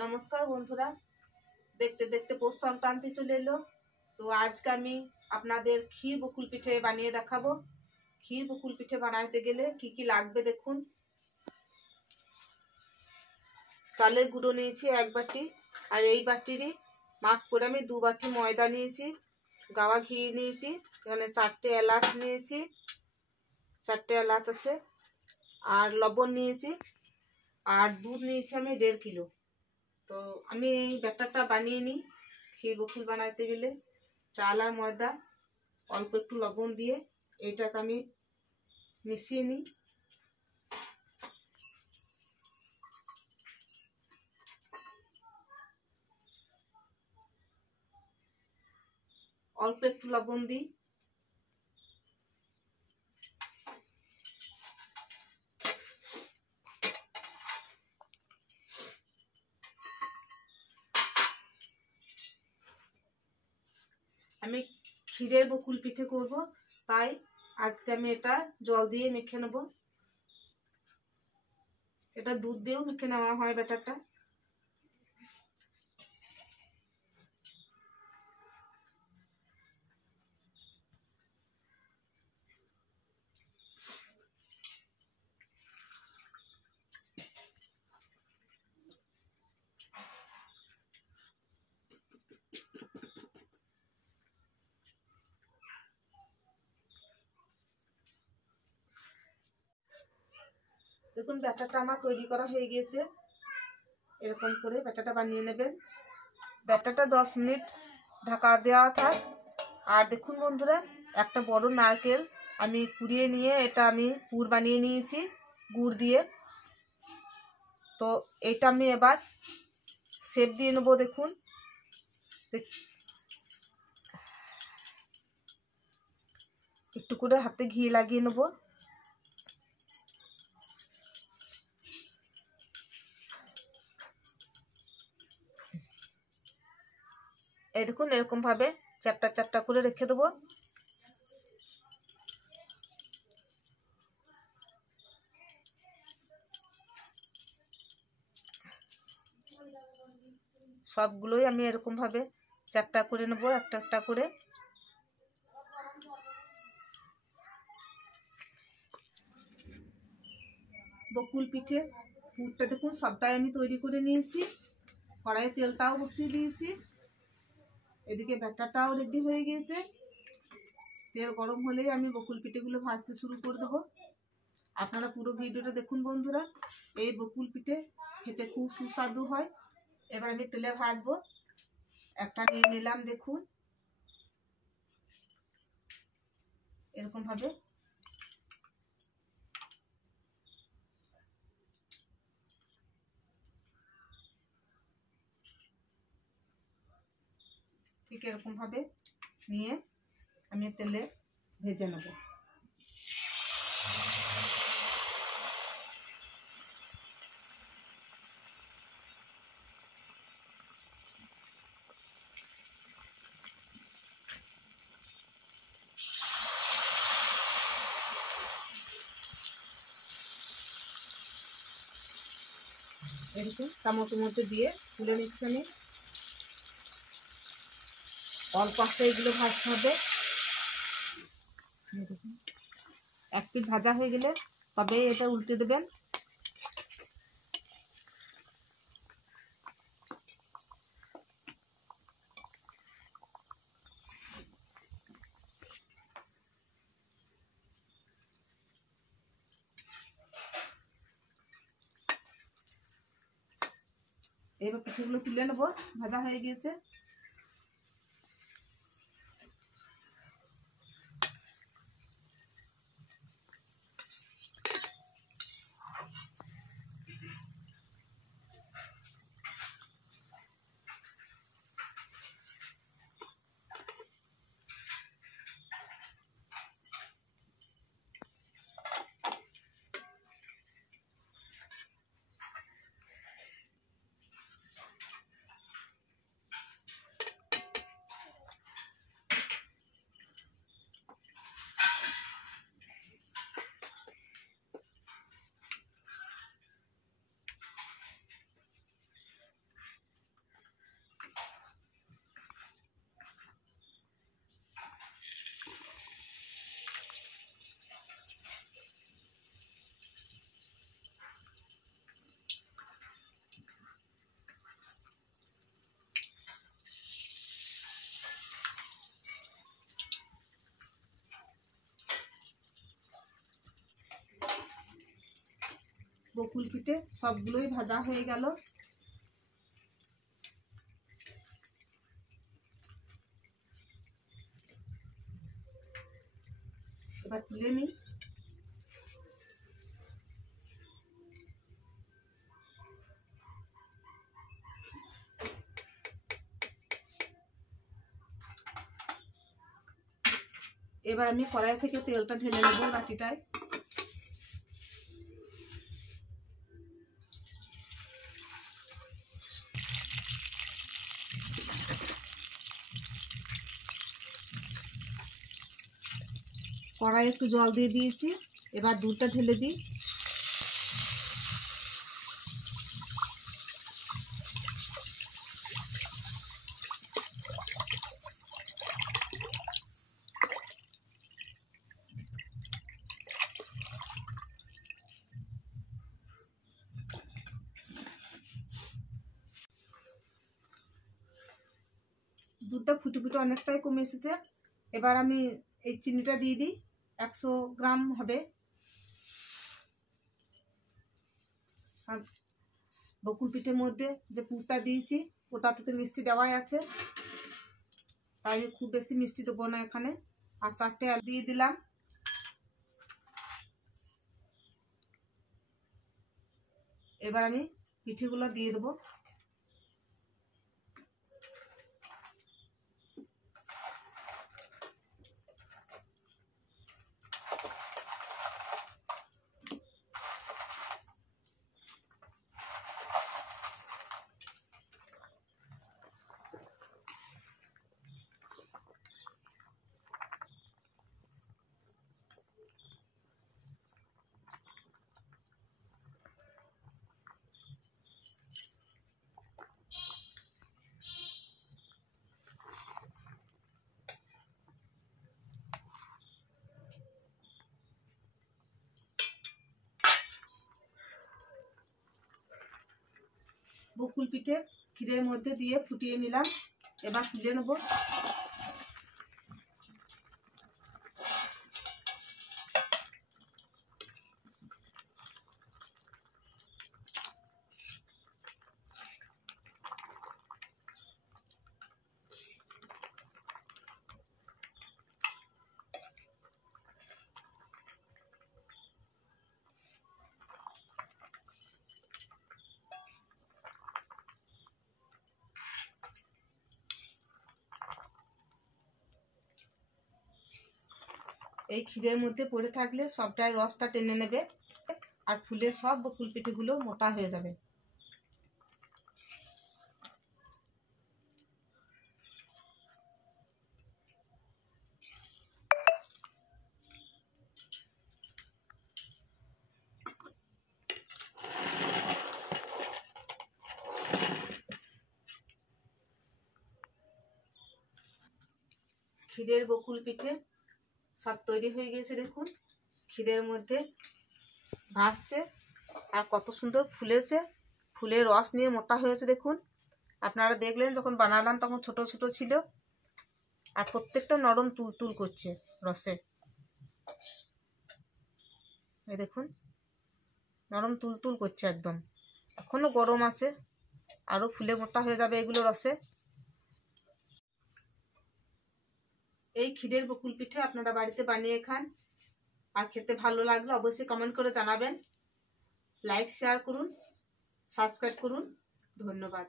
নমস্কার বন্ধুরা, দেখতে দেখতে পৌষ সংক্রান্তি চলে এলো। তো আজকে আমি আপনাদের ক্ষীর বকুল পিঠে বানিয়ে দেখাবো। ক্ষীর বকুল পিঠে বানাইতে গেলে কি কি লাগবে দেখুন। চালের গুঁড়ো নিয়েছি 1 বাটি, আর এই বাটিরই মাপ করে আমি 2 বাটি ময়দা নিয়েছি। গাওয়া ঘি নিয়েছি, এখানে 4টে এলাচ নিয়েছি, 4টে এলাচ আছে, আর লবণ নিয়েছি, আর দুধ নিয়েছি আমি 1.5 কিলো। তো আমি এই ব্যাটারটা বানিয়ে নিই। ক্ষীর বকুল বানাইতে গেলে চাল আর ময়দা অল্প একটু লবণ দিয়ে এইটাকে আমি মিশিয়ে নিই। অল্প একটু লবণ দিই। আমি ক্ষীরের বকুল পিঠে করব, তাই আজকে আমি এটা জল দিয়ে মেখে নেব। এটা দুধ দিয়েও মেখে নেওয়া হয় ব্যাটারটা। দেখুন ব্যাটারটা আমার তৈরি করা হয়ে গিয়েছে। এরকম করে ব্যাটারটা বানিয়ে নেবেন। ব্যাটারটা 10 মিনিট ঢাকা দেওয়া থাক। আর দেখুন বন্ধুরা, একটা বড় নারকেল আমি কুড়িয়ে নিয়ে এটা আমি পুর বানিয়ে নিয়েছি গুড় দিয়ে। তো এটা আমি এবার শেপ দিয়ে নেবো। দেখুন একটু করে হাতে ঘি লাগিয়ে নেব। এই দেখুন এরকম ভাবে চ্যাপটা চ্যাপটা করে রেখে দেবো। সবগুলোই আমি এরকম ভাবে চ্যাপটা করে নেব একটা একটা করে। বকুল পিঠে পুরটা দেখুন সবটাই আমি তৈরি করে নিয়েছি। কড়াইয়ে তেলটাও বসিয়ে দিয়েছি, এদিকে ব্যাটারটাও রেডি হয়ে গিয়েছে। তেল গরম হলেই আমি বকুল পিঠেগুলো ভাজতে শুরু করে দেবো। আপনারা পুরো ভিডিওটা দেখুন বন্ধুরা। এই বকুল পিঠে খেতে খুব সুস্বাদু হয়। এবার আমি তেলে ভাজবো। একটা নিয়ে নিলাম, দেখুন এরকম ভাবে। ঠিক এরকম ভাবে নিয়ে আমি তেলে ভেজে নেব। এরকম চামচের মধ্যে দিয়ে তুলে নিচ্ছি আমি। অল্প আস্তে এগুলো ভাজতে হবে। এক পিঠ ভাজা হয়ে গেলে তবে এটা উল্টে দেবেন। এবার পিঠেগুলো তুলে নেবো, ভাজা হয়ে গিয়েছে। বকুল পিঠে সবগুলোই ভাজা হয়ে গেল। এবার তুলে নিই। এবার আমি কড়াই থেকে তেলটা ঢেলে নেব বাটিটায়। কড়াই একটু জল দিয়ে দিয়েছি, এবার দুধটা ঢেলে দিই। দুধটা ফুটে ফুটে অনেকটাই কমে এসেছে। এবার আমি এই চিনিটা দিয়ে দিই, 100 গ্রাম হবে। আর বকুল পিঠের মধ্যে যে পুরটা দিয়েছি ওটাতে তো মিষ্টি দেওয়াই আছে, তাই আমি খুব বেশি মিষ্টি দেবো না এখানে। আর 4টে এলাচ দিয়ে দিলাম। এবার আমি পিঠেগুলো দিয়ে দেবো। বকুল পিঠে ক্ষীরের মধ্যে দিয়ে ফুটিয়ে নিলাম, এবার তুলে নেব। এই ক্ষীরের মধ্যে পড়ে থাকলে সবটাই রসটা টেনে নেবে আর ফুলে সব বকুল পিঠেগুলো মোটা হয়ে যাবে। ক্ষীরের বকুল পিঠে সব তৈরি হয়ে গেছে, দেখুন ক্ষীরের মধ্যে ভাসছে আর কত সুন্দর ফুলেছে, ফুলের রস নিয়ে মোটা হয়েছে। দেখুন আপনারা দেখলেন যখন বানালাম তখন ছোট ছোট ছিল আর প্রত্যেকটা নরম তুলতুল করছে রসে। এই দেখুন নরম তুলতুল করছে একদম, এখনো গরম আছে, আরো ফুলে মোটা হয়ে যাবে এগুলো রসে। এই ক্ষীরের বকুল পিঠে আপনারা বাড়িতে বানিয়ে খান, আর খেতে ভালো লাগলে অবশ্যই কমেন্ট করে জানাবেন। লাইক শেয়ার করুন, সাবস্ক্রাইব করুন। ধন্যবাদ।